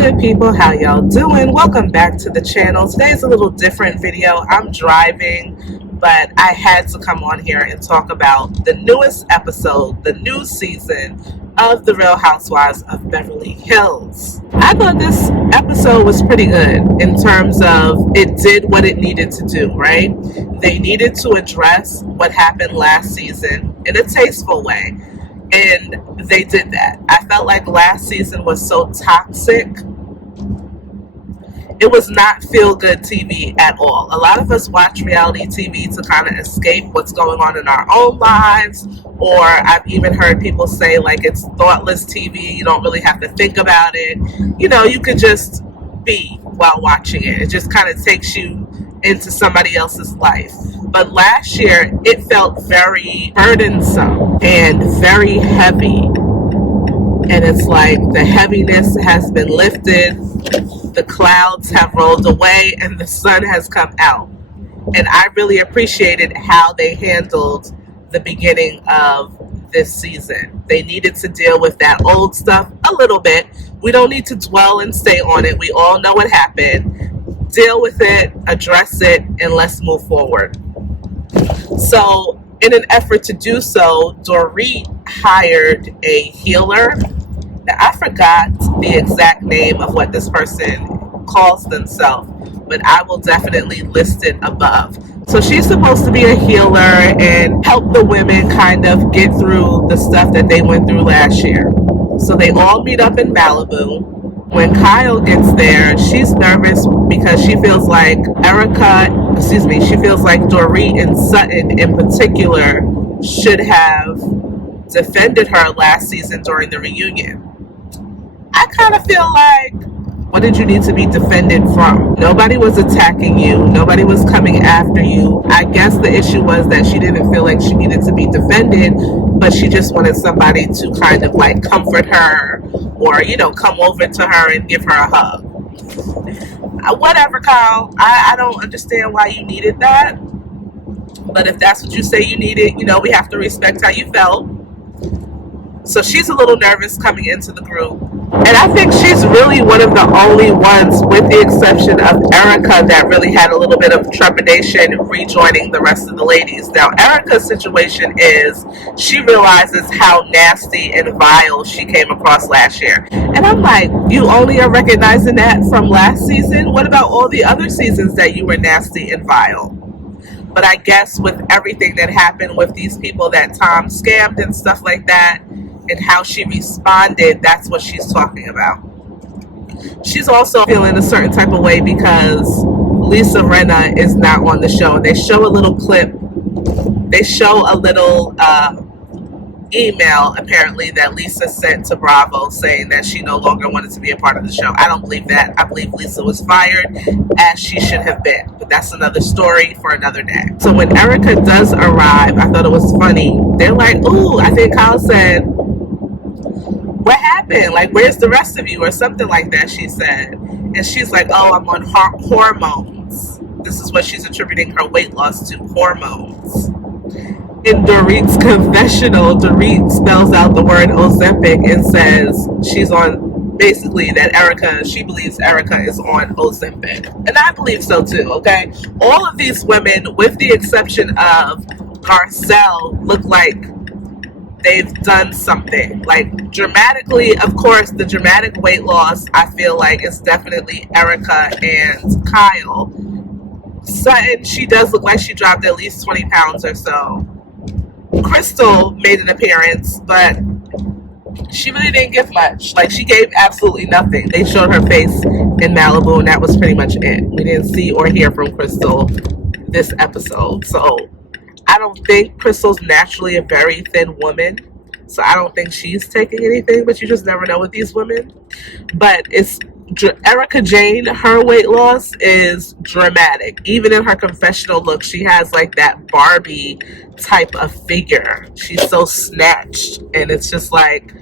good people, how y'all doing? Welcome back to the channel. Today's a little different video. I'm driving, but I had to come on here and talk about the newest episode, the new season of The Real Housewives of Beverly Hills. I thought this episode was pretty good in terms of it did what it needed to do, right? They needed to address what happened last season in a tasteful way. And they did that. I felt like last season was so toxic. It was not feel-good TV at all. A lot of us watch reality TV to kind of escape what's going on in our own lives. Or I've even heard people say like it's thoughtless TV. You don't really have to think about it. You know, you could just be while watching it. It just kind of takes you into somebody else's life. But last year, it felt very burdensome and very heavy. And it's like the heaviness has been lifted, the clouds have rolled away, and the sun has come out. And I really appreciated how they handled the beginning of this season. They needed to deal with that old stuff a little bit. We don't need to dwell and stay on it. We all know what happened. Deal with it, address it, and let's move forward. So in an effort to do so, Dorit hired a healer. Now, I forgot the exact name of what this person calls themselves, but I will definitely list it above. So she's supposed to be a healer and help the women kind of get through the stuff that they went through last year. So they all meet up in Malibu. When Kyle gets there, she's nervous because she feels like she feels like Dorit and Sutton in particular should have defended her last season during the reunion. I kind of feel like, what did you need to be defended from? Nobody was attacking you. Nobody was coming after you. I guess the issue was that she didn't feel like she needed to be defended, but she just wanted somebody to kind of like comfort her or, you know, come over to her and give her a hug. Whatever, Kyle. I don't understand why you needed that. But if that's what you say you needed, you know, we have to respect how you felt. So she's a little nervous coming into the group. And I think she's really one of the only ones, with the exception of Erika, that really had a little bit of trepidation rejoining the rest of the ladies. Now, Erika's situation is she realizes how nasty and vile she came across last year. And I'm like, you only are recognizing that from last season? What about all the other seasons that you were nasty and vile? But I guess with everything that happened with these people that Tom scammed and stuff like that, and how she responded, that's what she's talking about. She's also feeling a certain type of way because Lisa Rinna is not on the show. They show a little clip. They show a little email, apparently, that Lisa sent to Bravo saying that she no longer wanted to be a part of the show. I don't believe that. I believe Lisa was fired, as she should have been. But that's another story for another day. So when Erika does arrive, I thought it was funny. They're like, ooh, I think Kyle said, what happened? Like, where's the rest of you? Or something like that, she said. And she's like, oh, I'm on hormones. This is what she's attributing her weight loss to, hormones. In Dorit's confessional, Dorit spells out the word Ozempic and says she's on, basically, that she believes Erika is on Ozempic. And I believe so too, okay? All of these women, with the exception of Garcelle, look like they've done something. Like, dramatically, of course, the dramatic weight loss, I feel like, is definitely Erika and Kyle. Sutton, she does look like she dropped at least 20 pounds or so. Crystal made an appearance, but she really didn't give much. Like, she gave absolutely nothing. They showed her face in Malibu, and that was pretty much it. We didn't see or hear from Crystal this episode. So I don't think Crystal's naturally a very thin woman, so I don't think she's taking anything, but you just never know with these women. But it's Erika Jayne, her weight loss is dramatic. Even in her confessional look, she has like that Barbie type of figure. She's so snatched, and it's just like,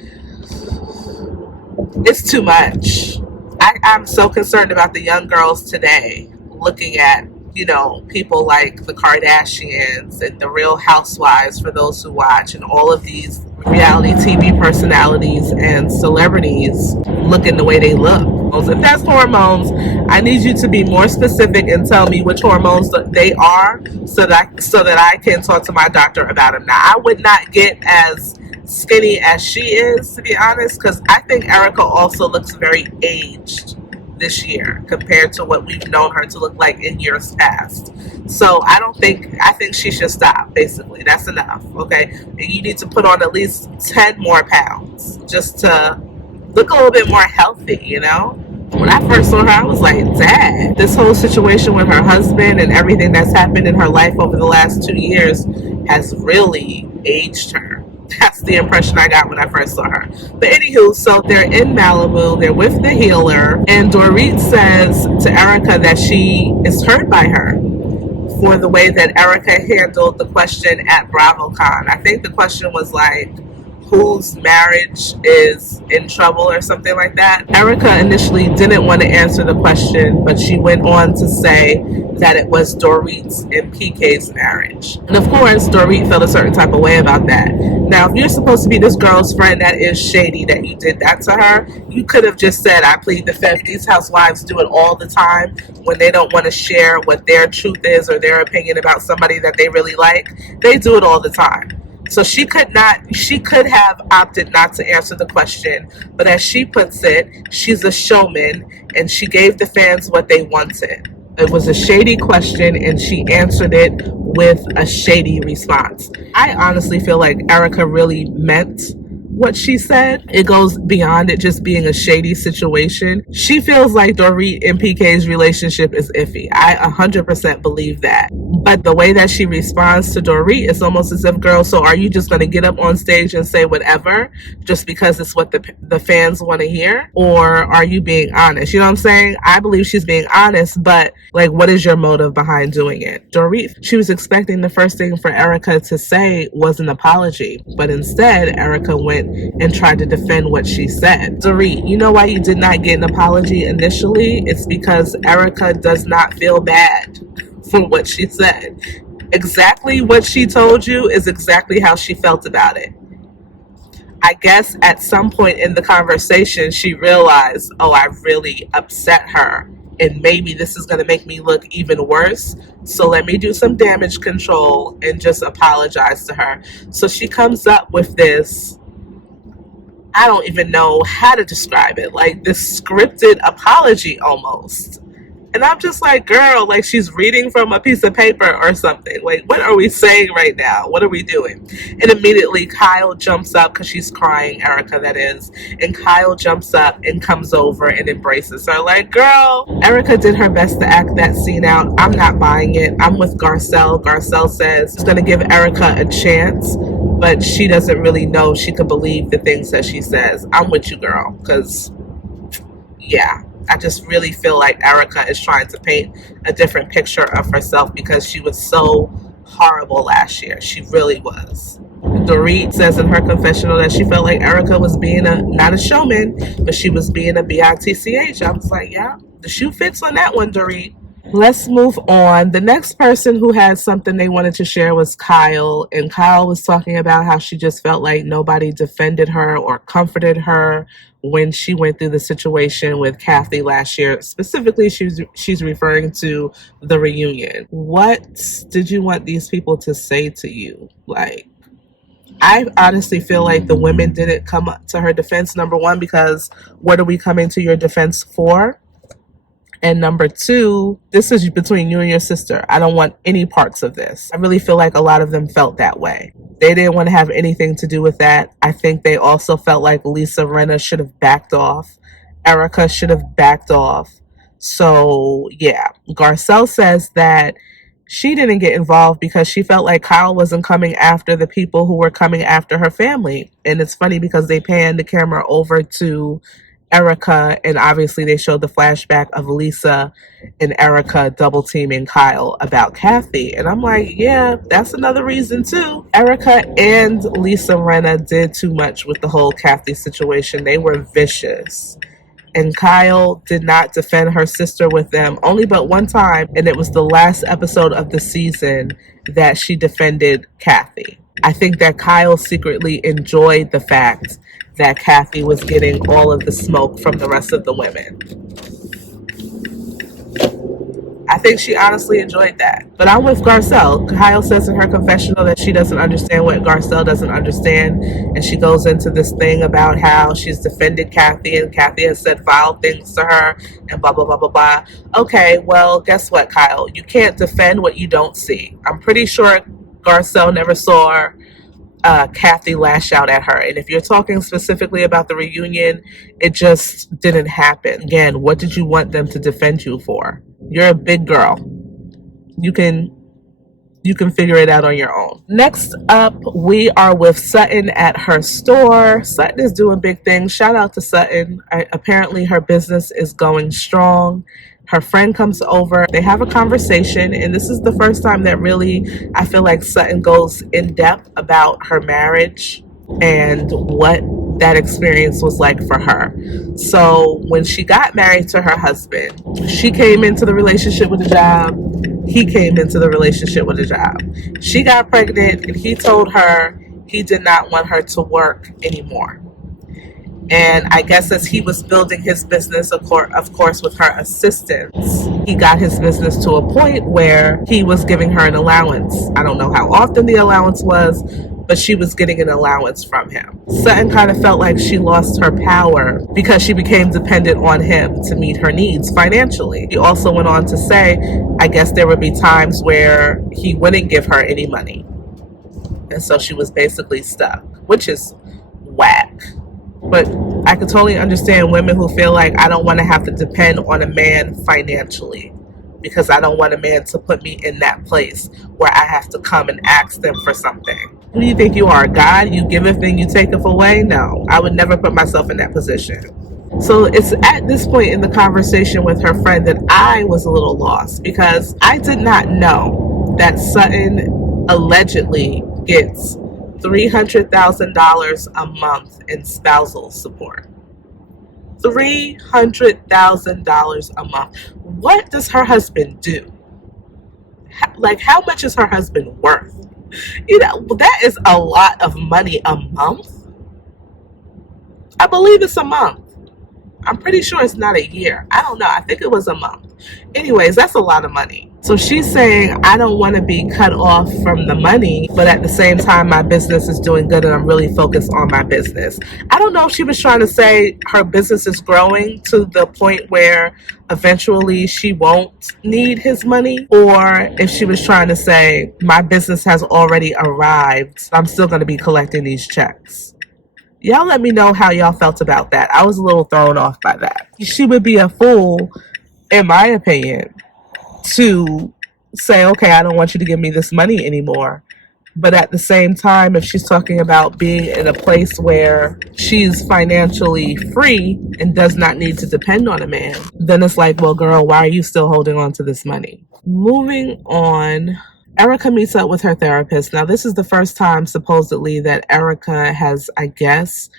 it's too much. I'm so concerned about the young girls today looking at, you know, people like the Kardashians and the Real Housewives, for those who watch, and all of these reality TV personalities and celebrities looking the way they look. If that's hormones, I need you to be more specific and tell me which hormones they are, so that I can talk to my doctor about them. Now, I would not get as skinny as she is, to be honest, because I think Erika also looks very aged this year compared to what we've known her to look like in years past. So I think she should stop, basically. That's enough, okay? And you need to put on at least 10 more pounds just to look a little bit more healthy, you know? When I first saw her, I was like, Dad, this whole situation with her husband and everything that's happened in her life over the last 2 years has really aged her. That's the impression I got when I first saw her. But anywho, so they're in Malibu, they're with the healer, and Dorit says to Erika that she is hurt by her for the way that Erika handled the question at Bravocon. I think the question was like, whose marriage is in trouble or something like that. Erika initially didn't want to answer the question, but she went on to say that it was Dorit's and PK's marriage. And of course, Dorit felt a certain type of way about that. Now, if you're supposed to be this girl's friend, that is shady that you did that to her. You could have just said, I plead the fifth. These housewives do it all the time when they don't want to share what their truth is or their opinion about somebody that they really like. They do it all the time. So she could have opted not to answer the question, but as she puts it, she's a showman and she gave the fans what they wanted. It was a shady question and she answered it with a shady response. I honestly feel like Erika really meant what she said. It goes beyond it just being a shady situation. She feels like Dorit and PK's relationship is iffy. I 100% believe that. But the way that she responds to Dorit, it's almost as if, girl, so are you just going to get up on stage and say whatever just because it's what the fans want to hear? Or are you being honest? You know what I'm saying? I believe she's being honest, but like, what is your motive behind doing it? Dorit, she was expecting the first thing for Erika to say was an apology, but instead Erika went and tried to defend what she said. Dorit, you know why you did not get an apology initially? It's because Erika does not feel bad for what she said. Exactly what she told you is exactly how she felt about it. I guess at some point in the conversation, she realized, oh, I really upset her. And maybe this is going to make me look even worse. So let me do some damage control and just apologize to her. So she comes up with this, I don't even know how to describe it, like this scripted apology almost. And I'm just like, girl, like she's reading from a piece of paper or something. Like, what are we saying right now? What are we doing? And immediately Kyle jumps up because she's crying, Erika that is. And Kyle jumps up and comes over and embraces her. Like, girl, Erika did her best to act that scene out. I'm not buying it. I'm with Garcelle. Garcelle says she's going to give Erika a chance, but she doesn't really know she could believe the things that she says. I'm with you, girl, because, yeah. I just really feel like Erika is trying to paint a different picture of herself because she was so horrible last year. She really was. Dorit says in her confessional that she felt like Erika was being not a showman, but she was being a bitch. I was like, yeah, the shoe fits on that one, Dorit. Let's move on. The next person who had something they wanted to share was Kyle. And Kyle was talking about how she just felt like nobody defended her or comforted her when she went through the situation with Kathy last year. Specifically, she's referring to the reunion. What did you want these people to say to you? Like, I honestly feel like the women didn't come up to her defense, number one, because what are we coming to your defense for? And number two, this is between you and your sister. I don't want any parts of this. I really feel like a lot of them felt that way. They didn't want to have anything to do with that. I think they also felt like Lisa Rinna should have backed off. Erika should have backed off. So, yeah. Garcelle says that she didn't get involved because she felt like Kyle wasn't coming after the people who were coming after her family. And it's funny because they panned the camera over to Erika, and obviously they showed the flashback of Lisa and Erika double teaming Kyle about Kathy. And I'm like, yeah, that's another reason too. Erika and Lisa Rinna did too much with the whole Kathy situation. They were vicious. And Kyle did not defend her sister with them only but one time, and it was the last episode of the season that she defended Kathy. I think that Kyle secretly enjoyed the fact that Kathy was getting all of the smoke from the rest of the women. I think she honestly enjoyed that. But I'm with Garcelle. Kyle says in her confessional that she doesn't understand what Garcelle doesn't understand. And she goes into this thing about how she's defended Kathy and Kathy has said vile things to her and blah, blah, blah, blah, blah. Okay, well, guess what, Kyle? You can't defend what you don't see. I'm pretty sure Garcelle never saw Kathy lash out at her. And if you're talking specifically about the reunion, it just didn't happen. Again, what did you want them to defend you for? You're a big girl. You can figure it out on your own. Next up, we are with Sutton at her store. Sutton is doing big things. Shout out to Sutton. Apparently her business is going strong. Her friend comes over. They have a conversation, and this is the first time that really I feel like Sutton goes in depth about her marriage and what that experience was like for her. So when she got married to her husband, she came into the relationship with a job. He came into the relationship with a job. She got pregnant and he told her he did not want her to work anymore. And I guess as he was building his business, of course, with her assistance, he got his business to a point where he was giving her an allowance. I don't know how often the allowance was, but she was getting an allowance from him. Sutton kind of felt like she lost her power because she became dependent on him to meet her needs financially. He also went on to say, I guess there would be times where he wouldn't give her any money. And so she was basically stuck, which is whack. But I could totally understand women who feel like I don't want to have to depend on a man financially because I don't want a man to put me in that place where I have to come and ask them for something. Who do you think you are, God? You giveth and you taketh away? No, I would never put myself in that position. So it's at this point in the conversation with her friend that I was a little lost because I did not know that Sutton allegedly gets $300,000 a month in spousal support. $300,000 a month. What does her husband do? How much is her husband worth? That is a lot of money a month. I believe it's a month. I'm pretty sure it's not a year. I don't know. I think it was a month. Anyways, that's a lot of money. So she's saying, I don't want to be cut off from the money, but at the same time, my business is doing good and I'm really focused on my business. I don't know if she was trying to say her business is growing to the point where eventually she won't need his money, or if she was trying to say, my business has already arrived. I'm still going to be collecting these checks. Y'all let me know how y'all felt about that. I was a little thrown off by that. She would be a fool, in my opinion, to say, okay, I don't want you to give me this money anymore. But at the same time, if she's talking about being in a place where she's financially free and does not need to depend on a man, then it's like, well, girl, why are you still holding on to this money? Moving on. Erika meets up with her therapist. Now, this is the first time, supposedly, that Erika has, I guess,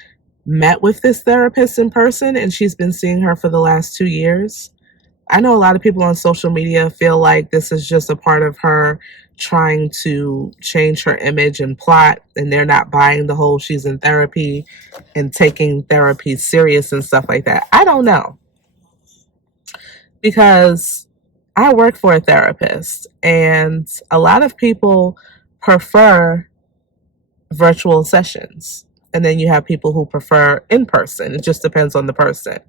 met with this therapist in person, and she's been seeing her for the last 2 years. I know a lot of people on social media feel like this is just a part of her trying to change her image and plot, and they're not buying the whole she's in therapy and taking therapy serious and stuff like that. I don't know. Because I work for a therapist, and a lot of people prefer virtual sessions. And then you have people who prefer in person. It just depends on the person.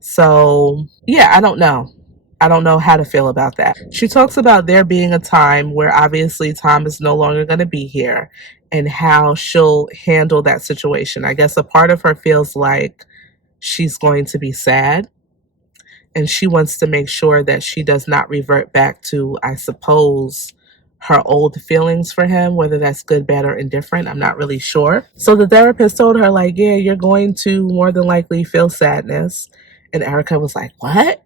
So, yeah, I don't know. I don't know how to feel about that. She talks about there being a time where obviously Tom is no longer going to be here and how she'll handle that situation. I guess a part of her feels like she's going to be sad. And she wants to make sure that she does not revert back to, I suppose, her old feelings for him, whether that's good, bad, or indifferent. I'm not really sure. So the therapist told her, like, yeah, you're going to more than likely feel sadness. And Erika was like, what?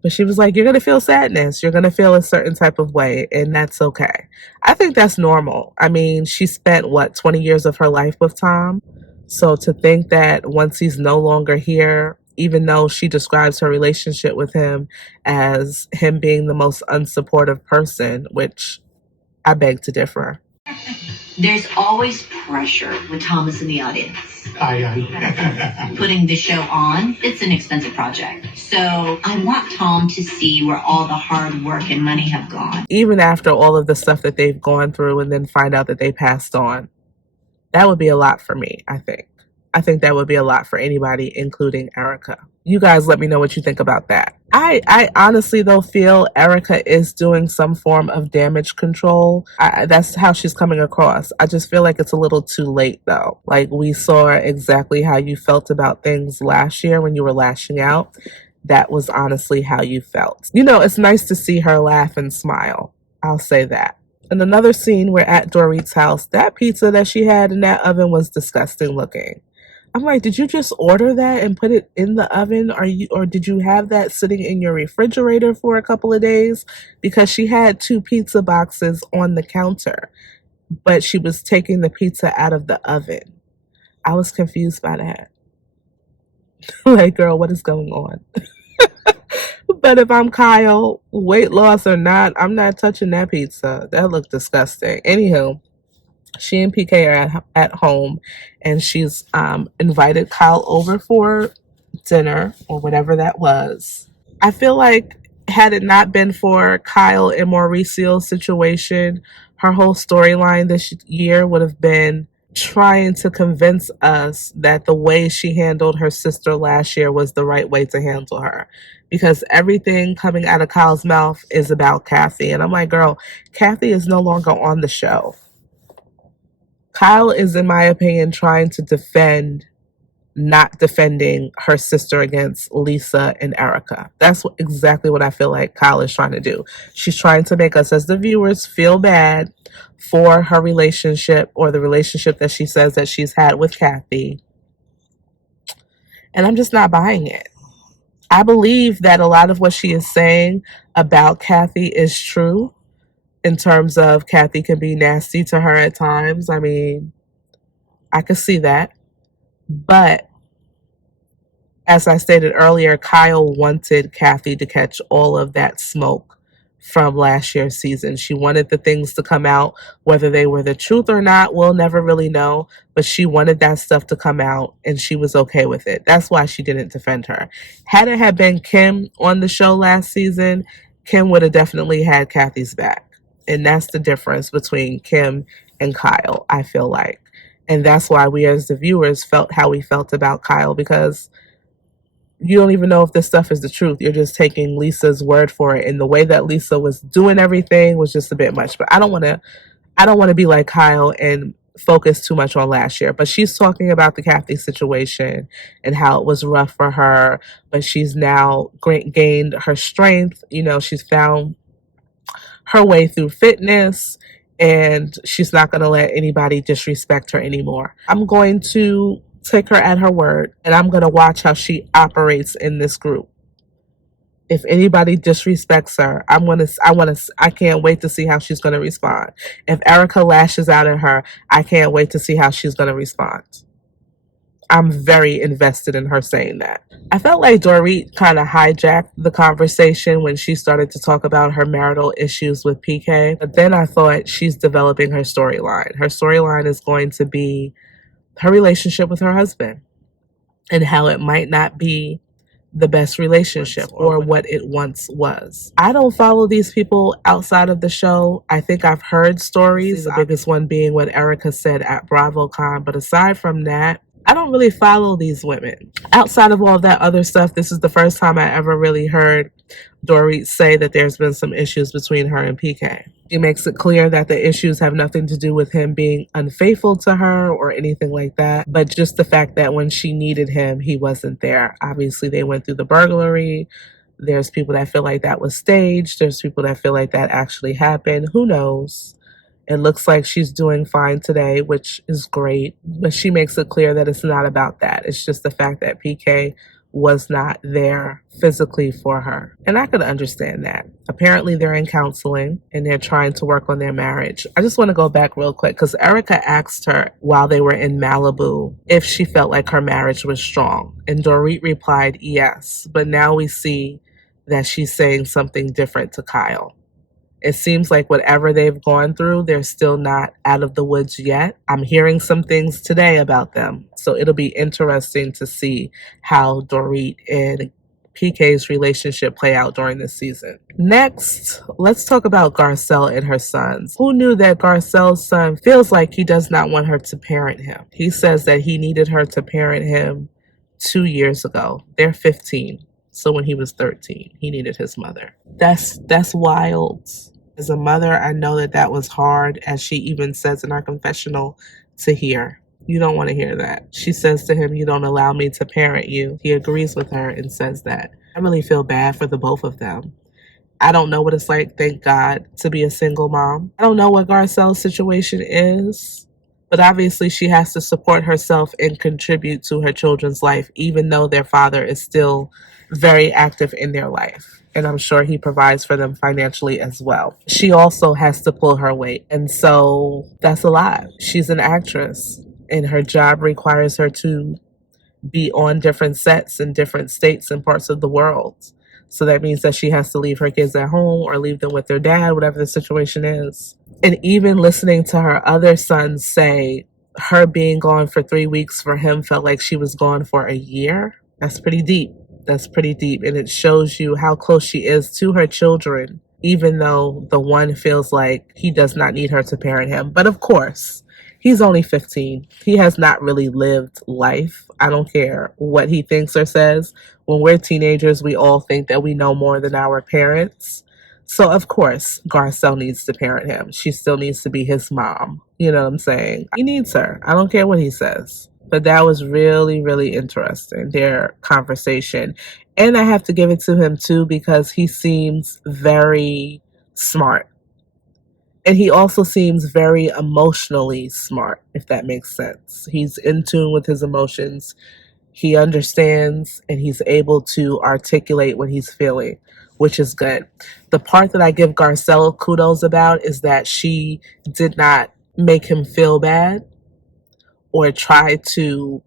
But she was like, you're going to feel sadness. You're going to feel a certain type of way, and that's okay. I think that's normal. I mean, she spent, 20 years of her life with Tom? So to think that once he's no longer here, even though she describes her relationship with him as him being the most unsupportive person, which I beg to differ. There's always pressure with Thomas in the audience. Putting the show on, it's an expensive project. So I want Tom to see where all the hard work and money have gone. Even after all of the stuff that they've gone through and then find out that they passed on, that would be a lot for me, I think. I think that would be a lot for anybody, including Erika. You guys let me know what you think about that. I honestly, though, feel Erika is doing some form of damage control. That's how she's coming across. I just feel like it's a little too late, though. Like, we saw exactly how you felt about things last year when you were lashing out. That was honestly how you felt. You know, it's nice to see her laugh and smile. I'll say that. In another scene, we're at Dorit's house. That pizza that she had in that oven was disgusting looking. I'm like, did you just order that and put it in the oven? Or did you have that sitting in your refrigerator for a couple of days? Because she had 2 pizza boxes on the counter, but she was taking the pizza out of the oven. I was confused by that. Like, girl, what is going on? But if I'm Kyle, weight loss or not, I'm not touching that pizza. That looked disgusting. Anywho, she and PK are at home, and she's invited Kyle over for dinner or whatever that was. I feel like had it not been for Kyle and Mauricio's situation, her whole storyline this year would have been trying to convince us that the way she handled her sister last year was the right way to handle her. Because everything coming out of Kyle's mouth is about Kathy. And I'm like, girl, Kathy is no longer on the show. Kyle is, in my opinion, trying to defend not defending her sister against Lisa and Erika. That's exactly what I feel like Kyle is trying to do. She's trying to make us as the viewers feel bad for her relationship, or the relationship that she says that she's had with Kathy. And I'm just not buying it. I believe that a lot of what she is saying about Kathy is true, in terms of Kathy can be nasty to her at times. I mean, I could see that. But as I stated earlier, Kyle wanted Kathy to catch all of that smoke from last year's season. She wanted the things to come out. Whether they were the truth or not, we'll never really know. But she wanted that stuff to come out, and she was okay with it. That's why she didn't defend her. Had it had been Kim on the show last season, Kim would have definitely had Kathy's back. And that's the difference between Kim and Kyle, I feel like. And that's why we as the viewers felt how we felt about Kyle, because you don't even know if this stuff is the truth. You're just taking Lisa's word for it. And the way that Lisa was doing everything was just a bit much. But I don't want to be like Kyle and focus too much on last year. But she's talking about the Kathy situation and how it was rough for her. But she's now gained her strength. You know, she's found her way through fitness, and she's not going to let anybody disrespect her anymore. I'm going to take her at her word, and I'm going to watch how she operates in this group. If anybody disrespects her, I can't wait to see how she's going to respond. If Erika lashes out at her, I can't wait to see how she's going to respond. I'm very invested in her saying that. I felt like Dorit kind of hijacked the conversation when she started to talk about her marital issues with PK. But then I thought she's developing her storyline. Her storyline is going to be her relationship with her husband and how it might not be the best relationship or what it once was. I don't follow these people outside of the show. I think I've heard stories, the biggest one being what Erika said at Bravocon. But aside from that, I don't really follow these women. Outside of all of that other stuff, this is the first time I ever really heard Dorit say that there's been some issues between her and PK. She makes it clear that the issues have nothing to do with him being unfaithful to her or anything like that, but just the fact that when she needed him, he wasn't there. Obviously, they went through the burglary. There's people that feel like that was staged. There's people that feel like that actually happened. Who knows? It looks like she's doing fine today, which is great. But she makes it clear that it's not about that. It's just the fact that PK was not there physically for her. And I could understand that. Apparently they're in counseling and they're trying to work on their marriage. I just want to go back real quick because Erika asked her while they were in Malibu if she felt like her marriage was strong. And Dorit replied yes. But now we see that she's saying something different to Kyle. It seems like whatever they've gone through, they're still not out of the woods yet. I'm hearing some things today about them. So it'll be interesting to see how Dorit and PK's relationship play out during this season. Next, let's talk about Garcelle and her sons. Who knew that Garcelle's son feels like he does not want her to parent him? He says that he needed her to parent him 2 years ago. They're 15. So when he was 13, he needed his mother. That's wild. As a mother, I know that that was hard, as she even says in our confessional, to hear. You don't want to hear that. She says to him, "You don't allow me to parent you." He agrees with her and says that. I really feel bad for the both of them. I don't know what it's like, thank God, to be a single mom. I don't know what Garcelle's situation is, but obviously she has to support herself and contribute to her children's life, even though their father is still very active in their life. And I'm sure he provides for them financially as well. She also has to pull her weight. And so that's a lot. She's an actress, and her job requires her to be on different sets in different states and parts of the world. So that means that she has to leave her kids at home or leave them with their dad, whatever the situation is. And even listening to her other sons say her being gone for 3 weeks for him felt like she was gone for a year. That's pretty deep. That's pretty deep. And it shows you how close she is to her children, even though the one feels like he does not need her to parent him. But of course, he's only 15. He has not really lived life. I don't care what he thinks or says. When we're teenagers, we all think that we know more than our parents. So, of course, Garcelle needs to parent him. She still needs to be his mom. You know what I'm saying? He needs her. I don't care what he says. But that was really, really interesting, their conversation. And I have to give it to him, too, because he seems very smart. And he also seems very emotionally smart, if that makes sense. He's in tune with his emotions. He understands and he's able to articulate what he's feeling, which is good. The part that I give Garcelle kudos about is that she did not make him feel bad or try to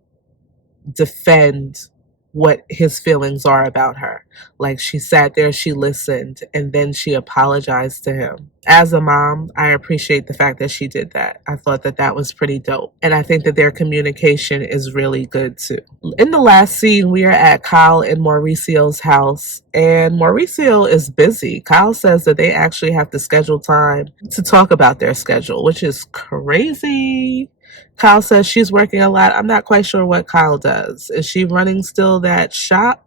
defend what his feelings are about her. Like, she sat there, she listened, and then she apologized to him. As a mom, I appreciate the fact that she did that. I thought that that was pretty dope. And I think that their communication is really good too. In the last scene, we are at Kyle and Mauricio's house, and Mauricio is busy. Kyle says that they actually have to schedule time to talk about their schedule, which is crazy. Kyle says she's working a lot. I'm not quite sure what Kyle does. Is she running still that shop?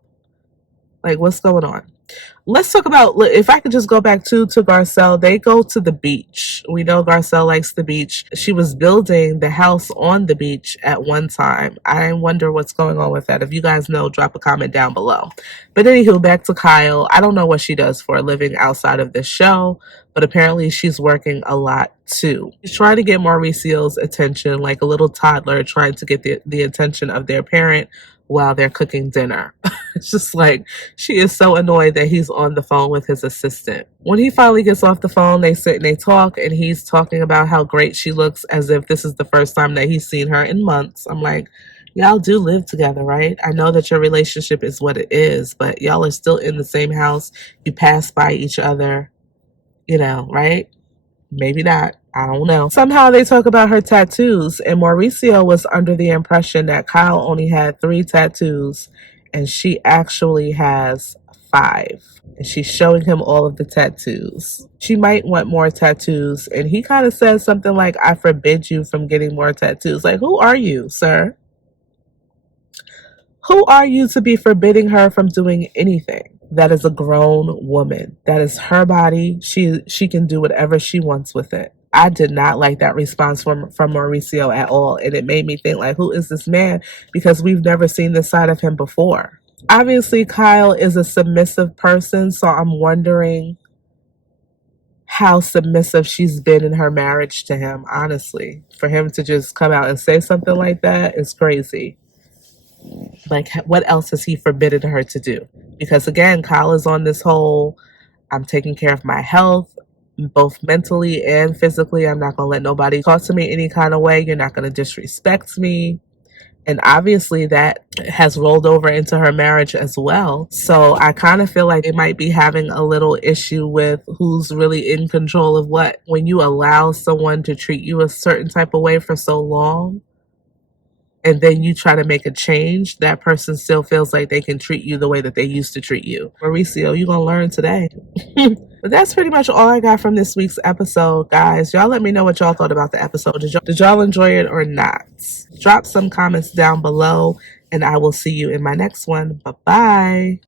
Like, what's going on? Let's talk about, if I could just go back to Garcelle, they go to the beach. We know Garcelle likes the beach. She was building the house on the beach at one time. I wonder what's going on with that. If you guys know, drop a comment down below. But anywho, back to Kyle. I don't know what she does for a living outside of this show, but apparently she's working a lot too. She's trying to get Mauricio's attention, like a little toddler trying to get the attention of their parent while they're cooking dinner. It's just like, she is so annoyed that he's on the phone with his assistant. When he finally gets off the phone, they sit and they talk, and he's talking about how great she looks, as if this is the first time that he's seen her in months. I'm like, y'all do live together, right? I know that your relationship is what it is, but y'all are still in the same house. You pass by each other, you know, right? Maybe not. I don't know. Somehow they talk about her tattoos, and Mauricio was under the impression that Kyle only had 3 tattoos, and she actually has 5. And she's showing him all of the tattoos. She might want more tattoos, and he kind of says something like, "I forbid you from getting more tattoos." Like, who are you, sir? Who are you to be forbidding her from doing anything? That is a grown woman. That is her body. She can do whatever she wants with it. I did not like that response from Mauricio at all. And it made me think, like, who is this man? Because we've never seen this side of him before. Obviously, Kyle is a submissive person, so I'm wondering how submissive she's been in her marriage to him, honestly. For him to just come out and say something like that is crazy. Like, what else has he forbidden her to do? Because again, Kyle is on this whole, I'm taking care of my health, both mentally and physically. I'm not going to let nobody talk to me any kind of way. You're not going to disrespect me. And obviously that has rolled over into her marriage as well. So I kind of feel like they might be having a little issue with who's really in control of what. When you allow someone to treat you a certain type of way for so long, and then you try to make a change, that person still feels like they can treat you the way that they used to treat you. Mauricio, you're going to learn today. But that's pretty much all I got from this week's episode, guys. Y'all let me know what y'all thought about the episode. Did y'all enjoy it or not? Drop some comments down below, and I will see you in my next one. Bye-bye.